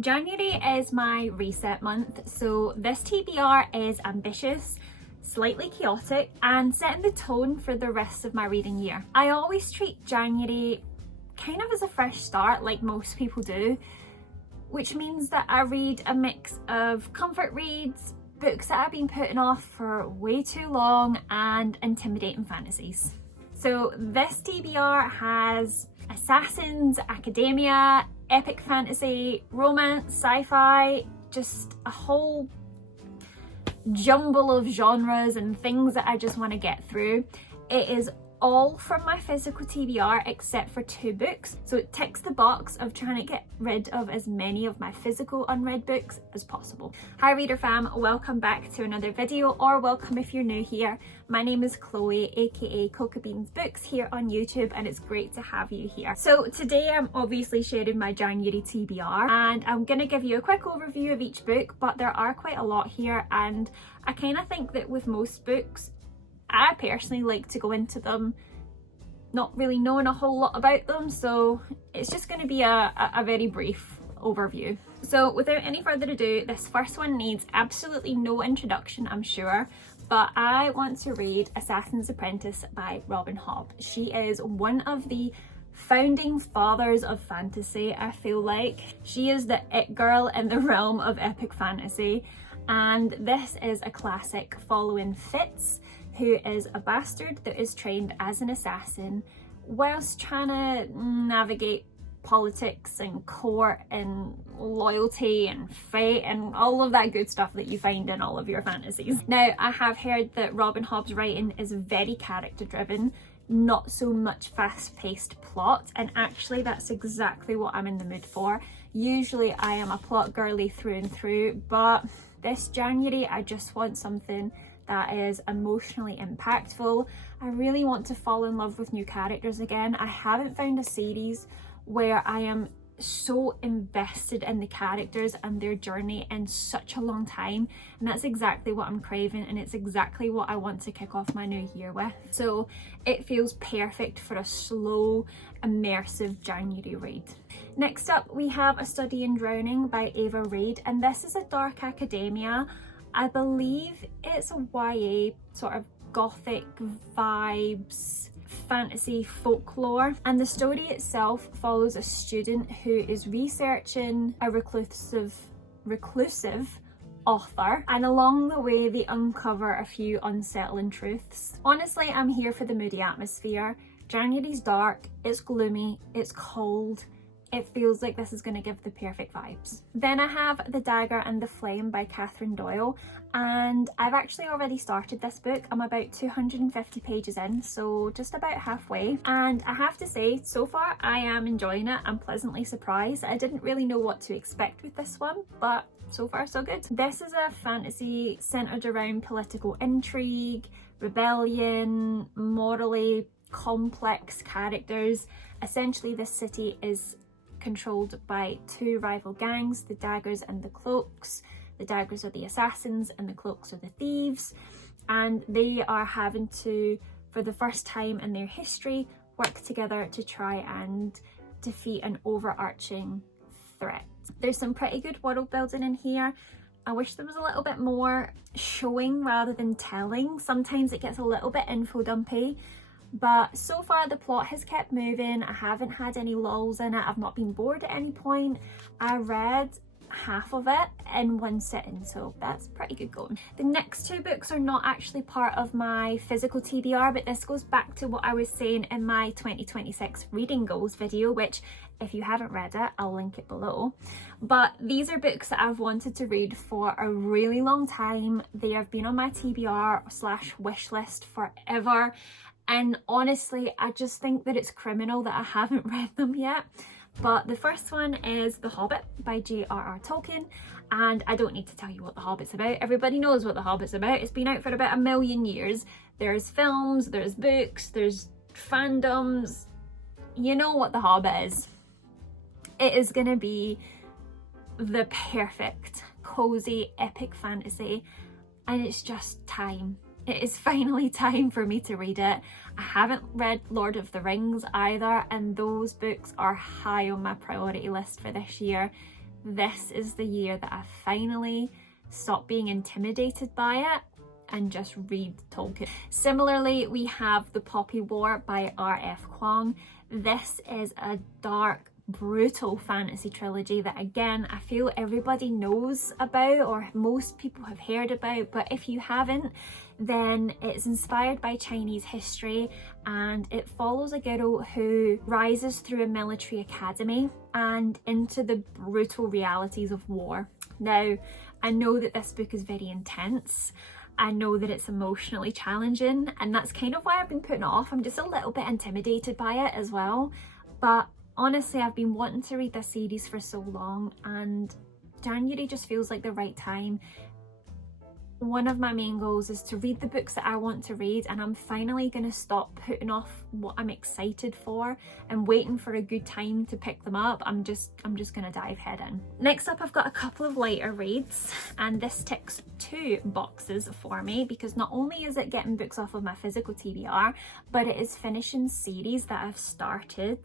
January is my reset month, so this TBR is ambitious, slightly chaotic, and setting the tone for the rest of my reading year. I always treat January kind of as a fresh start, like most people do, which means that I read a mix of comfort reads, books that I've been putting off for way too long, and intimidating fantasies. So this TBR has assassins, academia, epic fantasy, romance, sci-fi, just a whole jumble of genres and things that I just want to get through. It is all from my physical TBR except for 2 books, so it ticks the box of trying to get rid of as many of my physical unread books as possible. Hi reader fam, welcome back to another video, or welcome if you're new here. My name is Chloe, aka Coca Beans Books, here on YouTube, and it's great to have you here. So today I'm obviously sharing my January TBR, and I'm gonna give you a quick overview of each book, but there are quite a lot here, and I kind of think that with most books, I personally like to go into them not really knowing a whole lot about them, so it's just going to be a very brief overview. So without any further ado, this first one needs absolutely no introduction, I'm sure, but I want to read Assassin's Apprentice by Robin Hobb. She is one of the founding fathers of fantasy, I feel like. She is the it girl in the realm of epic fantasy, and this is a classic following Fitz, who is a bastard that is trained as an assassin whilst trying to navigate politics and court and loyalty and fate and all of that good stuff that you find in all of your fantasies. Now, I have heard that Robin Hobb's writing is very character driven, not so much fast-paced plot, and actually that's exactly what I'm in the mood for. Usually I am a plot girly through and through, but this January I just want something that is emotionally impactful. I really want to fall in love with new characters again. I haven't found a series where I am so invested in the characters and their journey in such a long time, and that's exactly what I'm craving, and it's exactly what I want to kick off my new year with. So it feels perfect for a slow, immersive January read. Next up, we have A Study in Drowning by Ava Reid, and this is a dark academia. I believe it's a YA sort of gothic vibes, fantasy folklore, and the story itself follows a student who is researching a reclusive author, and along the way they uncover a few unsettling truths. Honestly, I'm here for the moody atmosphere. January's dark, it's gloomy, it's cold. It feels like this is going to give the perfect vibes. Then I have The Dagger and the Flame by Catherine Doyle, and I've actually already started this book. I'm about 250 pages in, so just about halfway, and I have to say, so far I am enjoying it. I'm pleasantly surprised. I didn't really know what to expect with this one, but so far so good. This is a fantasy centered around political intrigue, rebellion, morally complex characters. Essentially, this city is controlled by 2 rival gangs, the Daggers and the Cloaks. The Daggers are the assassins and the Cloaks are the thieves, and they are having to, for the first time in their history, work together to try and defeat an overarching threat. There's some pretty good world building in here. I wish there was a little bit more showing rather than telling. Sometimes it gets a little bit info dumpy, but so far the plot has kept moving. I haven't had any lulls in it. I've not been bored at any point. I read half of it in one sitting, so that's pretty good going. The next 2 books are not actually part of my physical TBR, but this goes back to what I was saying in my 2026 reading goals video, which if you haven't read it, I'll link it below. But these are books that I've wanted to read for a really long time. They have been on my TBR/wish list forever. And honestly, I just think that it's criminal that I haven't read them yet. But the first one is The Hobbit by J.R.R. Tolkien, and I don't need to tell you what The Hobbit's about. Everybody knows what The Hobbit's about. It's been out for about 1,000,000 years. There's films, there's books, there's fandoms. You know what The Hobbit is. It is going to be the perfect, cozy, epic fantasy, and it's just time. It is finally time for me to read it. I haven't read Lord of the Rings either, and those books are high on my priority list for this year. this is the year that I finally stopped being intimidated by it and just read Tolkien. Similarly, we have The Poppy War by R.F. Kuang. This is a dark, brutal fantasy trilogy that, again, I feel everybody knows about, or most people have heard about, but if you haven't, then it's inspired by Chinese history, and it follows a girl who rises through a military academy and into the brutal realities of war. Now, I know that this book is very intense. I know that it's emotionally challenging, and that's kind of why I've been putting it off. I'm just a little bit intimidated by it as well, but honestly, I've been wanting to read this series for so long, and January just feels like the right time. One of my main goals is to read the books that I want to read, and I'm finally going to stop putting off what I'm excited for and waiting for a good time to pick them up. I'm just going to dive head in. Next up, I've got a couple of lighter reads, and this ticks 2 boxes for me, because not only is it getting books off of my physical TBR, but it is finishing series that I've started,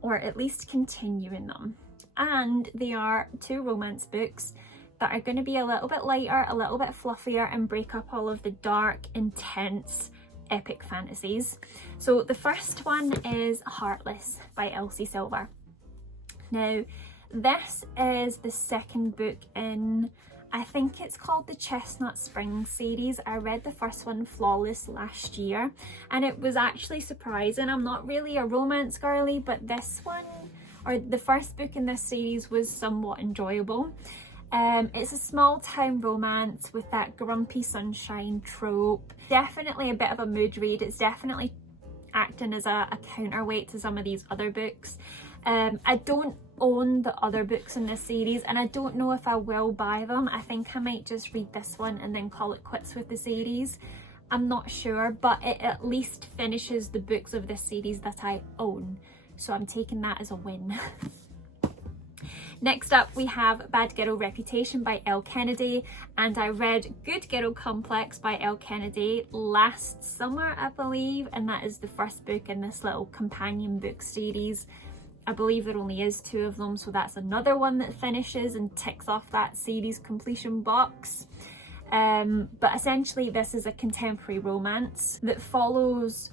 or at least continuing them. And they are 2 romance books that are going to be a little bit lighter, a little bit fluffier, and break up all of the dark, intense, epic fantasies. So the first one is Heartless by Elsie Silver. Now, this is the second book in, I think it's called the Chestnut Springs series. I read the first one, Flawless, last year, and it was actually surprising. I'm not really a romance girly, but this one, or the first book in this series, was somewhat enjoyable. It's a small town romance with that grumpy sunshine trope. Definitely a bit of a mood read. It's definitely acting as a counterweight to some of these other books. I don't own the other books in this series, and I don't know if I will buy them. I think I might just read this one and then call it quits with the series. I'm not sure, but it at least finishes the books of this series that I own. So I'm taking that as a win. Next up, we have Bad Girl Reputation by Elle Kennedy, and I read Good Girl Complex by Elle Kennedy last summer, I believe, and that is the first book in this little companion book series. I believe there only is 2 of them, so that's another one that finishes and ticks off that series completion box. But essentially this is a contemporary romance that follows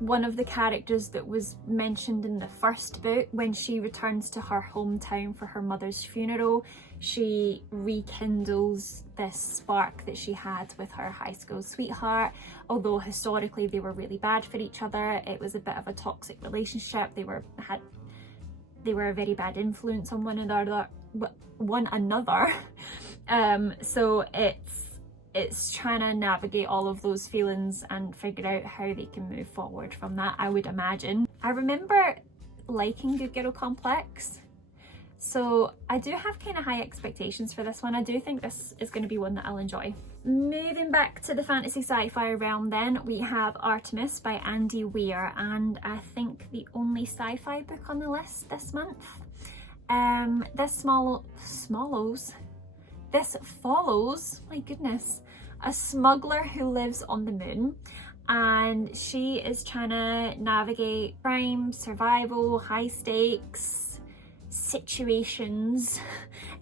one of the characters that was mentioned in the first book. When she returns to her hometown for her mother's funeral, she rekindles this spark that she had with her high school sweetheart. Although historically they were really bad for each other, it was a bit of a toxic relationship. They were a very bad influence on one another. So it's trying to navigate all of those feelings and figure out how they can move forward from that, I would imagine. I remember liking Good Girl Complex, so I do have kind of high expectations for this one. I do think this is going to be one that I'll enjoy. Moving back to the fantasy sci-fi realm then, we have Artemis by Andy Weir, and I think the only sci-fi book on the list this month. This follows, my goodness, a smuggler who lives on the moon, and she is trying to navigate crime, survival, high stakes situations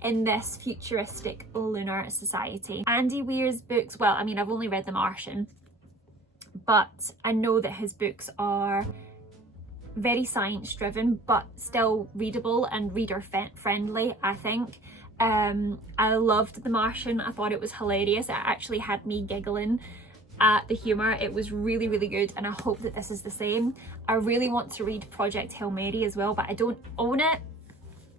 in this futuristic lunar society. Andy Weir's books, well, I mean, I've only read The Martian, but I know that his books are very science driven, but still readable and reader friendly, I think. I loved The Martian. I thought it was hilarious. It actually had me giggling at the humour. It was really, really good, and I hope that this is the same. I really want to read Project Hail Mary as well, but I don't own it,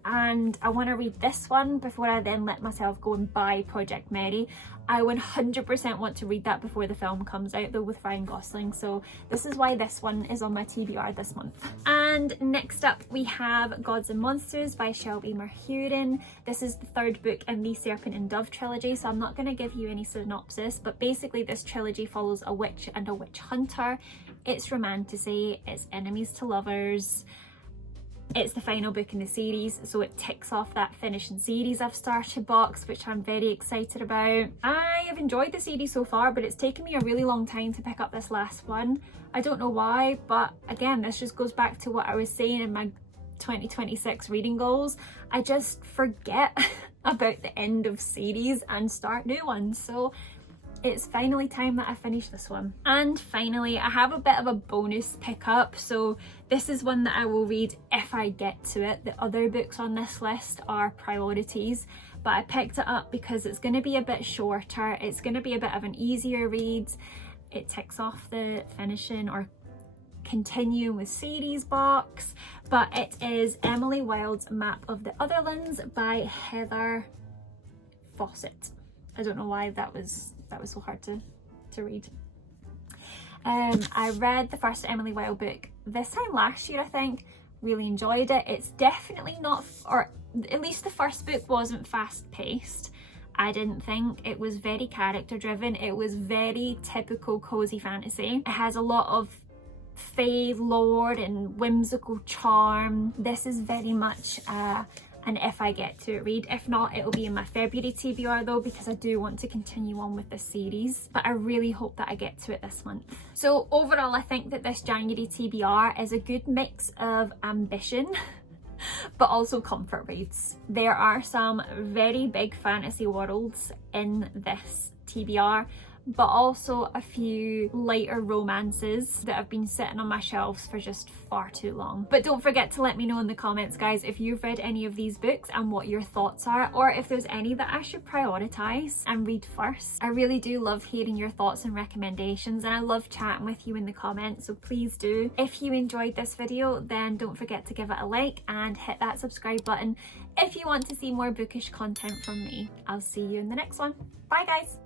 and I want to read this one before I then let myself go and buy Project Mary. I 100% want to read that before the film comes out, though, with Ryan Gosling, so this is why this one is on my TBR this month. And next up we have Gods and Monsters by Shelby Merhurin. This is the 3rd book in the Serpent and Dove trilogy, so I'm not going to give you any synopsis, but basically this trilogy follows a witch and a witch hunter. It's romantasy, it's enemies to lovers. It's the final book in the series, so it ticks off that finishing series I've started box, which I'm very excited about. I have enjoyed the series so far, but it's taken me a really long time to pick up this last one. I don't know why, but again, this just goes back to what I was saying in my 2026 reading goals, I just forget about the end of series and start new ones. So it's finally time that I finish this one. And finally, I have a bit of a bonus pickup. So this is one that I will read if I get to it. The other books on this list are priorities, but I picked it up because it's going to be a bit shorter. It's going to be a bit of an easier read. It ticks off the finishing or continuing with series box, but it is Emily Wilde's Map of the Otherlands by Heather Fawcett. I don't know why that was so hard to read. I read the first Emily Wilde book this time last year, I think. Really enjoyed it. It's definitely not, or at least the first book wasn't fast paced. I didn't think. It was very character driven. It was very typical cozy fantasy. It has a lot of fae lore and whimsical charm. This is very much an if I get to it read. If not, it'll be in my February TBR though, because I do want to continue on with this series, but I really hope that I get to it this month. So overall, I think that this January TBR is a good mix of ambition but also comfort reads. There are some very big fantasy worlds in this TBR, but also a few lighter romances that have been sitting on my shelves for just far too long. But don't forget to let me know in the comments, guys, if you've read any of these books and what your thoughts are, or if there's any that I should prioritise and read first. I really do love hearing your thoughts and recommendations, and I love chatting with you in the comments, so please do. If you enjoyed this video, then don't forget to give it a like and hit that subscribe button if you want to see more bookish content from me. I'll see you in the next one. Bye guys!